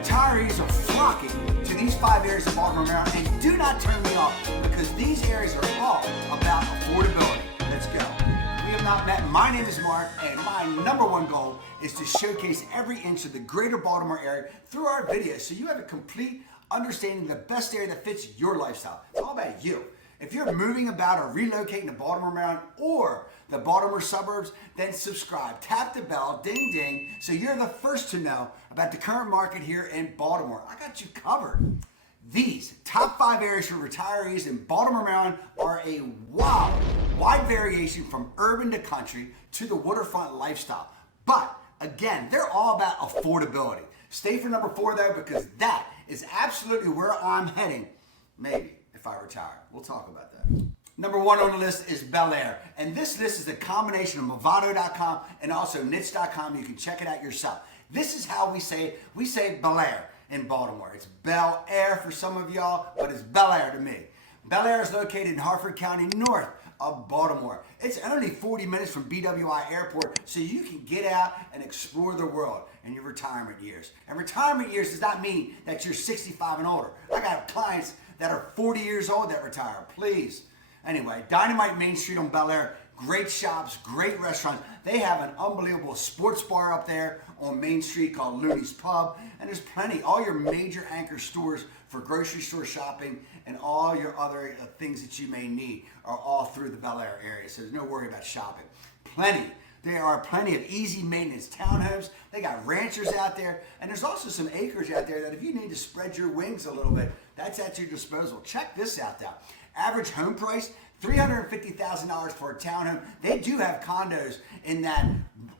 Retirees are flocking to these 5 areas of Baltimore, Maryland, and do not turn me off because these areas are all about affordability. Let's go. We have not met. My name is Mark, and my #1 goal is to showcase every inch of the greater Baltimore area through our videos so you have a complete understanding of the best area that fits your lifestyle. It's all about you. If you're moving about or relocating to Baltimore, Maryland, or the Baltimore suburbs, then subscribe. Tap the bell, ding ding, so you're the first to know about the current market here in Baltimore. I got you covered. These top 5 areas for retirees in Baltimore, Maryland are a wide variation from urban to country to the waterfront lifestyle. But again, they're all about affordability. Stay for #4 though, because that is absolutely where I'm heading. Maybe if I retire. We'll talk about that. #1 on the list is Belair. And this list is a combination of Movado.com and also niche.com. You can check it out yourself. This is how we say it. We say Belair in Baltimore. It's Bel Air for some of y'all, but it's Belair to me. Belair is located in Harford County, north of Baltimore. It's only 40 minutes from BWI Airport, so you can get out and explore the world in your retirement years. And retirement years does not mean that you're 65 and older. I got clients that are 40 years old that retire, please. Anyway, Dynamite Main Street on Belair, great shops, great restaurants. They have an unbelievable sports bar up there on Main Street called Looney's Pub, and there's plenty, all your major anchor stores for grocery store shopping and all your other things that you may need are all through the Belair area, so there's no worry about shopping. There are plenty of easy maintenance townhomes. They got ranchers out there, and there's also some acreage out there that if you need to spread your wings a little bit, that's at your disposal. Check this out though. Average home price, $350,000 for a townhome. They do have condos in that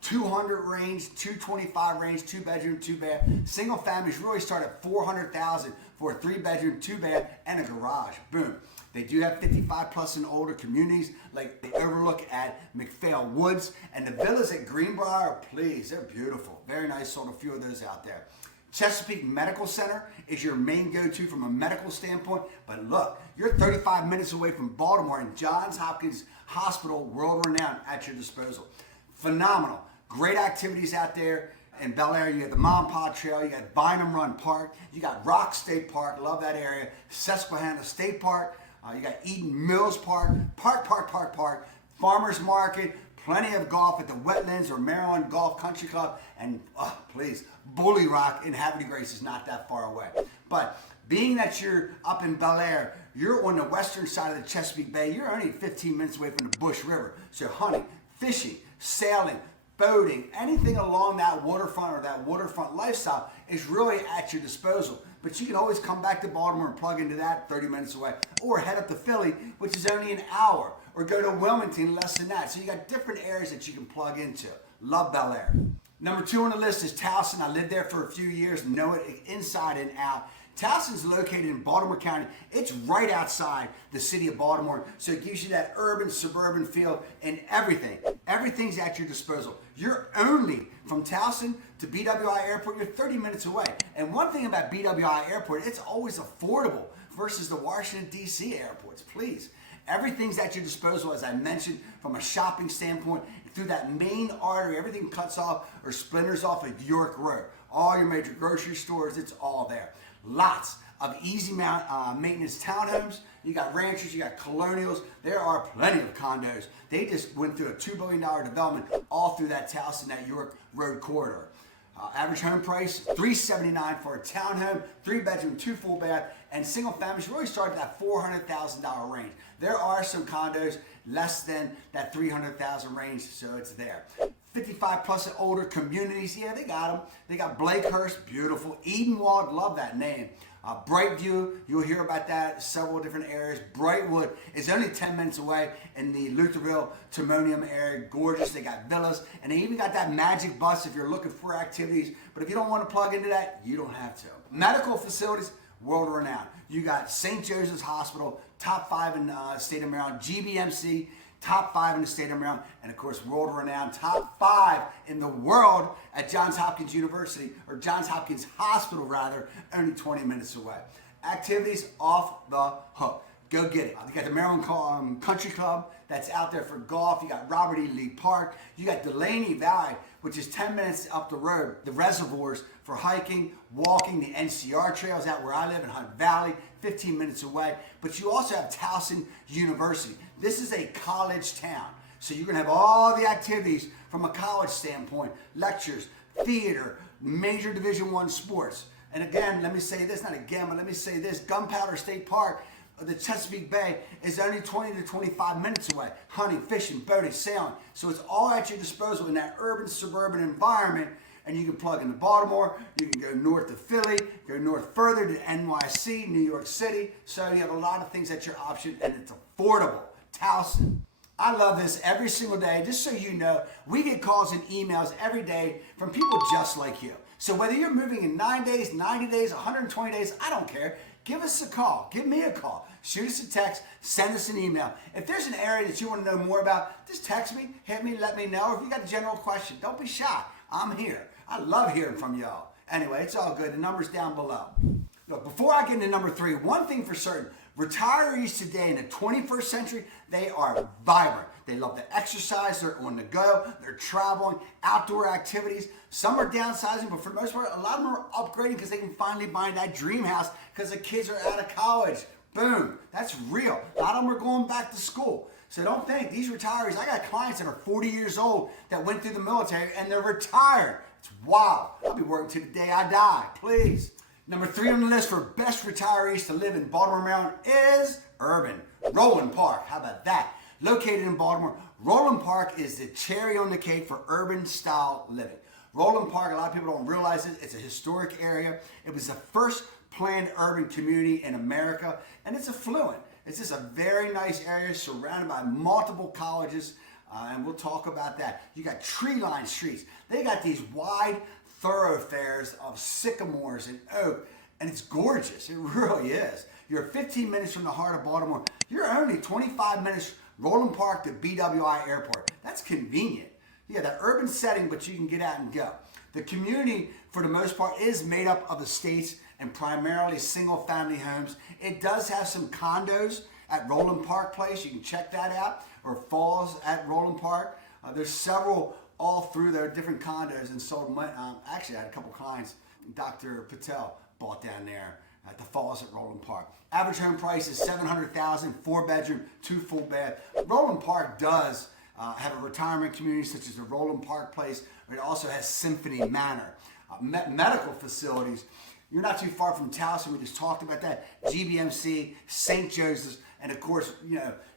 200 range, 225 range, 2-bedroom, 2-bath. Single families really start at $400,000 for a 3-bedroom, 2-bath, and a garage. Boom. They do have 55 plus and older communities, like the overlook at McPhail Woods, and the villas at Greenbrier, please, they're beautiful. Very nice, sold a few of those out there. Chesapeake Medical Center is your main go-to from a medical standpoint, but look, you're 35 minutes away from Baltimore and Johns Hopkins Hospital, world-renowned, at your disposal. Phenomenal. Great activities out there. In Belair, you got the Mom and Pop Trail, you got Bynum Run Park, you got Rock State Park, love that area, Susquehanna State Park, you got Eden Mills Park, Park, Farmers Market, plenty of golf at the Wetlands or Maryland Golf Country Club, and please, Bully Rock in Havre de Grace is not that far away. But being that you're up in Belair, you're on the western side of the Chesapeake Bay, you're only 15 minutes away from the Bush River. So hunting, fishing, sailing, boating, anything along that waterfront or that waterfront lifestyle is really at your disposal. But you can always come back to Baltimore and plug into that 30 minutes away, or head up to Philly, which is only an hour, or go to Wilmington, less than that. So you got different areas that you can plug into. Love Belair. #2 on the list is Towson. I lived there for a few years, know it inside and out. Towson's located in Baltimore County. It's right outside the city of Baltimore, so it gives you that urban, suburban feel and everything. Everything's at your disposal. You're only from Towson to BWI Airport, you're 30 minutes away. And one thing about BWI Airport, it's always affordable versus the Washington, D.C. airports, please. Everything's at your disposal, as I mentioned, from a shopping standpoint. Through that main artery, everything cuts off or splinters off of York Road. All your major grocery stores, it's all there. Lots of easy maintenance townhomes. You got ranchers, you got colonials. There are plenty of condos. They just went through a $2 billion development all through that Towson, that York Road corridor. Average home price, $379,000 for a townhome, 3-bedroom, 2 full bath, and single families really start at that $400,000 range. There are some condos less than that $300,000 range, so it's there. 55 plus and older communities, yeah, they got them. They got Blakehurst, beautiful. Edenwald, love that name. Brightview, you'll hear about that, several different areas. Brightwood is only 10 minutes away in the Lutherville, Timonium area, gorgeous. They got villas, and they even got that magic bus if you're looking for activities. But if you don't want to plug into that, you don't have to. Medical facilities, world renowned. You got St. Joseph's Hospital, top 5 in the state of Maryland, GBMC, top 5 in the state of Maryland, and of course world renowned, top 5 in the world at Johns Hopkins University, or Johns Hopkins Hospital rather, only 20 minutes away. Activities off the hook. Go get it. You got the Maryland Country Club that's out there for golf. You got Robert E. Lee Park. You got Delaney Valley, which is 10 minutes up the road. The reservoirs for hiking, walking, the NCR trails out where I live in Hunt Valley, 15 minutes away. But you also have Towson University. This is a college town. So you're going to have all the activities from a college standpoint, lectures, theater, major Division I sports. And again, let me say this, not again, but let me say this, Gunpowder State Park, the Chesapeake Bay, is only 20 to 25 minutes away. Hunting, fishing, boating, sailing. So it's all at your disposal in that urban, suburban environment. And you can plug into Baltimore, you can go north to Philly, go north further to NYC, New York City. So you have a lot of things at your option, and it's affordable. Towson. I love this every single day. Just so you know, we get calls and emails every day from people just like you. So whether you're moving in 9 days, 90 days, 120 days, I don't care. Give us a call. Give me a call. Shoot us a text. Send us an email. If there's an area that you want to know more about, just text me, hit me, let me know. If you got a general question, don't be shy. I'm here. I love hearing from y'all. Anyway, it's all good. The number's down below. Look, before I get into number 3, one thing for certain. Retirees today in the 21st century, they are vibrant. They love to exercise. They're on the go. They're traveling, outdoor activities. Some are downsizing, but for the most part, a lot of them are upgrading because they can finally buy that dream house because the kids are out of college. Boom. That's real. A lot of them are going back to school. So don't think these retirees, I got clients that are 40 years old that went through the military and they're retired. It's wild. I'll be working till the day I die. Please. Number 3 on the list for best retirees to live in Baltimore, Maryland is urban. Roland Park. How about that? Located in Baltimore, Roland Park is the cherry on the cake for urban style living. Roland Park, a lot of people don't realize it. It's a historic area. It was the first planned urban community in America, and it's affluent. It's just a very nice area surrounded by multiple colleges, and we'll talk about that. You got tree-lined streets. They got these wide thoroughfares of sycamores and oak, and it's gorgeous. It really is. You're 15 minutes from the heart of Baltimore. You're only 25 minutes Roland Park to BWI Airport. That's convenient. Yeah, that urban setting, but you can get out and go. The community, for the most part, is made up of estates and primarily single-family homes. It does have some condos at Roland Park Place. You can check that out, or Falls at Roland Park. There's several all through there, different condos, and sold. Actually, I had a couple clients. Dr. Patel bought down there at the Falls at Roland Park. Average home price is $700,000, 4-bedroom, 2 full bed. Roland Park does have a retirement community such as the Roland Park Place. It also has Symphony Manor. Medical facilities. You're not too far from Towson. We just talked about that. GBMC, St. Joseph's, and of course,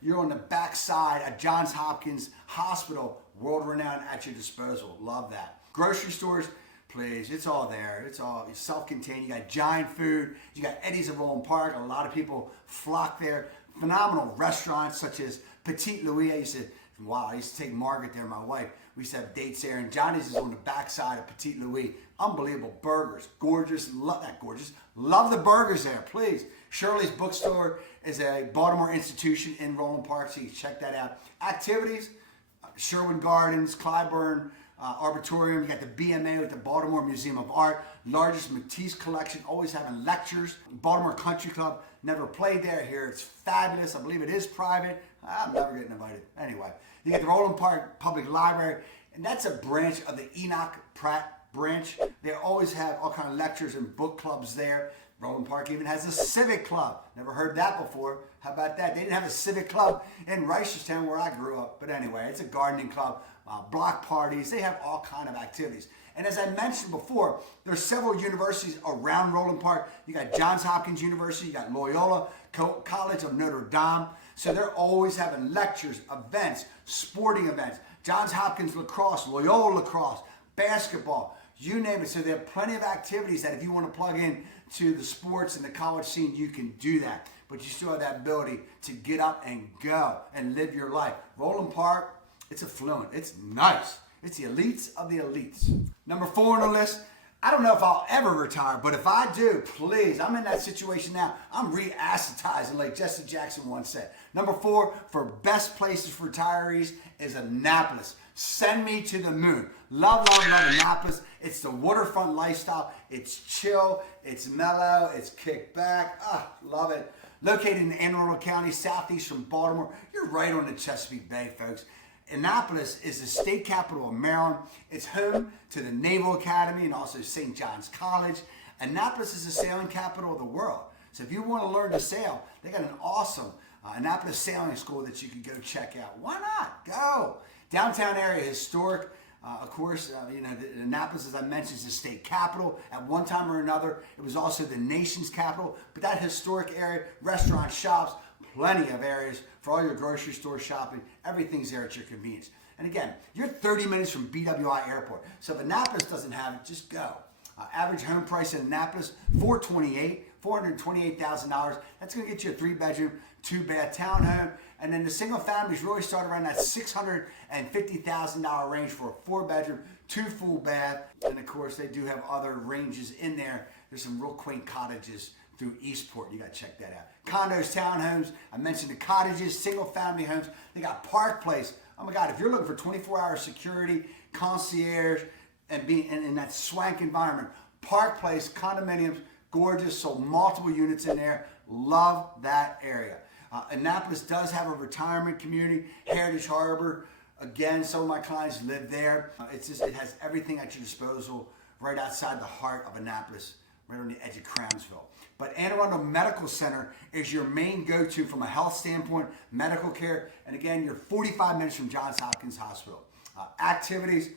you're on the backside of Johns Hopkins Hospital, world-renowned at your disposal. Love that. Grocery stores, please, it's all there. It's all self-contained. You got Giant Food. You got Eddie's of Roland Park. A lot of people flock there. Phenomenal restaurants such as Petite Louis. I used to take Margaret there, my wife. We used to have dates there, and Johnny's is on the backside of Petite Louis. Unbelievable burgers, gorgeous, love that gorgeous. Love the burgers there, please. Shirley's Bookstore is a Baltimore institution in Roland Park, so you can check that out. Activities, Sherwin Gardens, Clyburn Arboretum. You got the BMA with the Baltimore Museum of Art, largest Matisse collection, always having lectures. Baltimore Country Club, never played there. Here it's fabulous. I believe it is private. I'm never getting invited. Anyway, you got the Roland Park Public Library, and that's a branch of the Enoch Pratt branch. They always have all kind of lectures and book clubs there. Roland Park even has a civic club. Never heard that before. How about that? They didn't have a civic club in Reisterstown where I grew up. But anyway, it's a gardening club, block parties. They have all kind of activities. And as I mentioned before, there's several universities around Roland Park. You got Johns Hopkins University. You got Loyola College of Notre Dame. So they're always having lectures, events, sporting events. Johns Hopkins lacrosse, Loyola lacrosse, basketball, you name it. So there are plenty of activities that if you want to plug in to the sports and the college scene, you can do that. But you still have that ability to get up and go and live your life. Roland Park, it's affluent. It's nice. It's the elites of the elites. Number 4 on the list. I don't know if I'll ever retire, but if I do, please, I'm in that situation now. I'm re-assetizing like Jesse Jackson once said. Number 4 for best places for retirees is Annapolis. Send me to the moon. Love, love, love Annapolis. It's the waterfront lifestyle. It's chill. It's mellow. It's kicked back. Love it. Located in Anne Arundel County, southeast from Baltimore. You're right on the Chesapeake Bay, folks. Annapolis is the state capital of Maryland. It's home to the Naval Academy and also St. John's College. Annapolis is the sailing capital of the world. So if you want to learn to sail, they got an awesome Annapolis sailing school that you can go check out. Why not? Go. Downtown area, historic. Of course, Annapolis, as I mentioned, is the state capital. At one time or another, it was also the nation's capital. But that historic area, restaurants, shops, plenty of areas for all your grocery store shopping. Everything's there at your convenience. And again, you're 30 minutes from BWI Airport. So if Annapolis doesn't have it, just go. Average home price in Annapolis, $428,000. That's going to get you a 3-bedroom, 2-bath townhome. And then the single families really start around that $650,000 range for a 4-bedroom, 2 full bath. And of course, they do have other ranges in there. There's some real quaint cottages through Eastport. You got to check that out. Condos, townhomes. I mentioned the cottages, single family homes. They got Park Place. Oh my God, if you're looking for 24-hour security, concierge, and being in that swank environment, Park Place, condominiums, gorgeous, sold multiple units in there. Love that area. Annapolis does have a retirement community, Heritage Harbor. Again, some of my clients live there. It has everything at your disposal right outside the heart of Annapolis, right on the edge of Crownsville. But Anne Arundel Medical Center is your main go-to from a health standpoint, medical care. And again, you're 45 minutes from Johns Hopkins Hospital. Activities,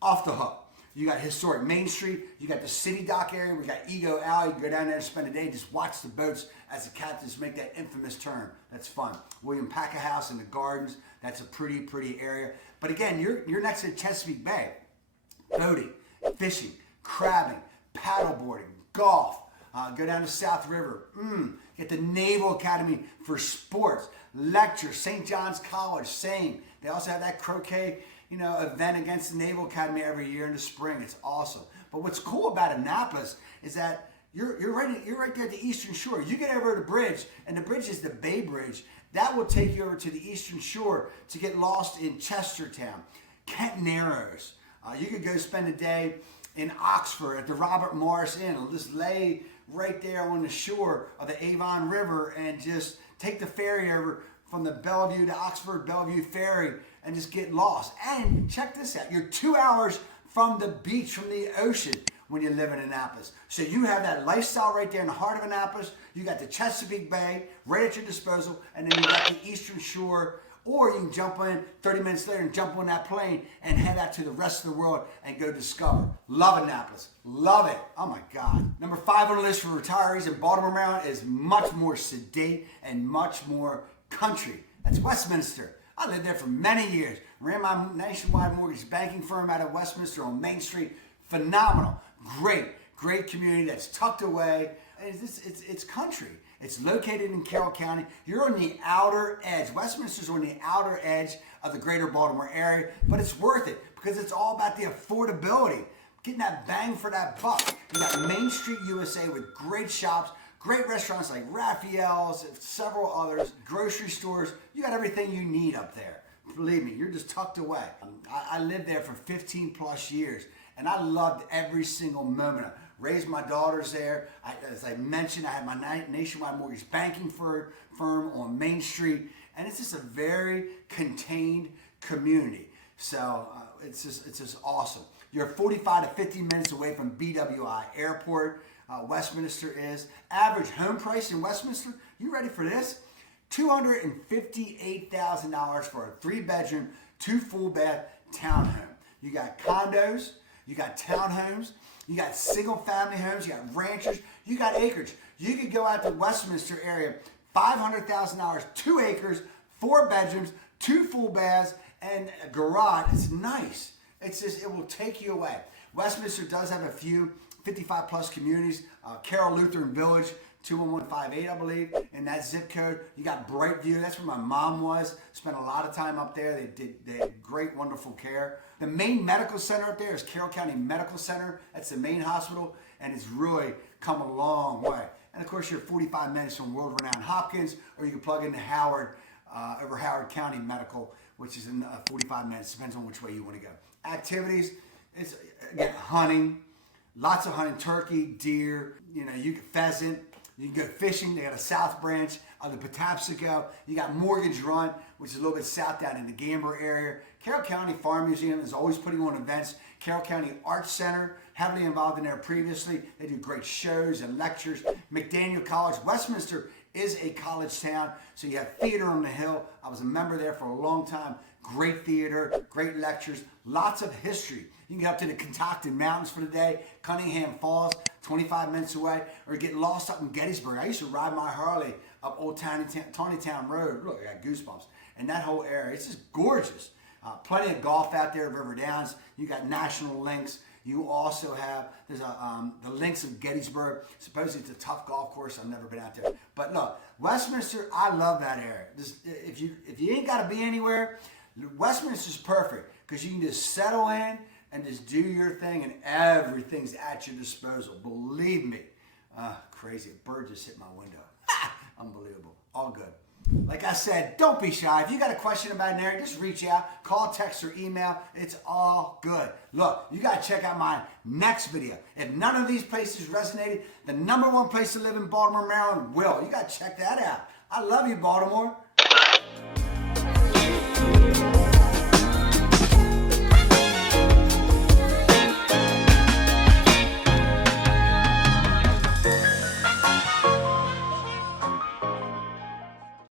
off the hook. You got historic Main Street. You got the City Dock area. We got Ego Alley. You can go down there and spend a day and just watch the boats as the captains make that infamous turn. That's fun. William Packer House in the Gardens. That's a pretty, pretty area. But again, you're next to Chesapeake Bay. Boating, fishing, crabbing, paddleboarding, golf. Go down to South River. Get the Naval Academy for sports. Lecture, St. John's College, same. They also have that croquet event against the Naval Academy every year in the spring. It's awesome. But what's cool about Annapolis is that you're right there at the Eastern Shore. You get over the bridge, and the bridge is the Bay Bridge. That will take you over to the Eastern Shore to get lost in Chestertown, Kent Narrows. You could go spend a day in Oxford at the Robert Morris Inn and just lay right there on the shore of the Avon River and just take the ferry over from the Bellevue to Oxford Bellevue Ferry and just get lost. And check this out. You're 2 hours from the beach, from the ocean when you live in Annapolis. So you have that lifestyle right there in the heart of Annapolis. You got the Chesapeake Bay right at your disposal. And then you got the Eastern Shore. Or you can jump in 30 minutes later and jump on that plane and head out to the rest of the world and go discover. Love Annapolis. Love it. Oh my God. Number 5 on the list for retirees in Baltimore, Maryland is much more sedate and much more country. That's Westminster. I lived there for many years. Ran my nationwide mortgage banking firm out of Westminster on Main Street. Phenomenal. Great community that's tucked away. It's country. It's located in Carroll County. You're on the outer edge. Westminster's on the outer edge of the greater Baltimore area, but it's worth it because it's all about the affordability. Getting that bang for that buck. You got Main Street USA with great shops, great restaurants like Raphael's, several others, grocery stores. You got everything you need up there. Believe me, you're just tucked away. I lived there for 15 plus years, and I loved every single moment of it. Raised my daughters there. As I mentioned, I had my nationwide mortgage banking firm on Main Street, and it's just a very contained community. So it's just awesome. You're 45 to 50 minutes away from BWI Airport. Westminster is. Average home price in Westminster, you ready for this? $258,000 for a 3-bedroom, 2 full bath townhome. You got condos, you got townhomes, you got single family homes, you got ranchers, you got acreage. You could go out to Westminster area, $500,000, 2 acres, 4 bedrooms, 2 full baths, and a garage. It's nice. It's just, it will take you away. Westminster does have a few 55 plus communities. Carroll Lutheran Village, 21158, I believe, in that zip code. You got Brightview. That's where my mom was. Spent a lot of time up there. They had great, wonderful care. The main medical center up there is Carroll County Medical Center. That's the main hospital, and it's really come a long way. And of course, you're 45 minutes from world-renowned Hopkins, or you can plug into Howard, over Howard County Medical, which is in 45 minutes. Depends on which way you want to go. Activities, again, hunting, lots of hunting, turkey, deer, you get pheasant, You can go fishing. They got a south branch of the Patapsco. You got Mortgage Run, which is a little bit south down in the Gamber area. Carroll County Farm Museum is always putting on events. Carroll County Arts Center, heavily involved in there previously. They do great shows and lectures. McDaniel College, Westminster is a college town, so you have theater on the hill. I was a member there for a long time. Great theater, great lectures, lots of history. You can get up to the Catoctin Mountains for the day, Cunningham Falls, 25 minutes away, or get lost up in Gettysburg. I used to ride my Harley up Old Tawnytown Road. Look, I got goosebumps. And that whole area, it's just gorgeous. Plenty of golf out there, River Downs. You got National Links. You also have, there's the Links of Gettysburg. Supposedly it's a tough golf course. I've never been out there. But look, Westminster, I love that area. If you ain't got to be anywhere, Westminster's perfect because you can just settle in and just do your thing and everything's at your disposal. Believe me. Crazy. A bird just hit my window. Unbelievable. All good. Like I said, don't be shy. If you got a question about an area, just reach out, call, text, or email. It's all good. Look, you got to check out my next video. If none of these places resonated, the #1 place to live in Baltimore, Maryland will. You got to check that out. I love you, Baltimore.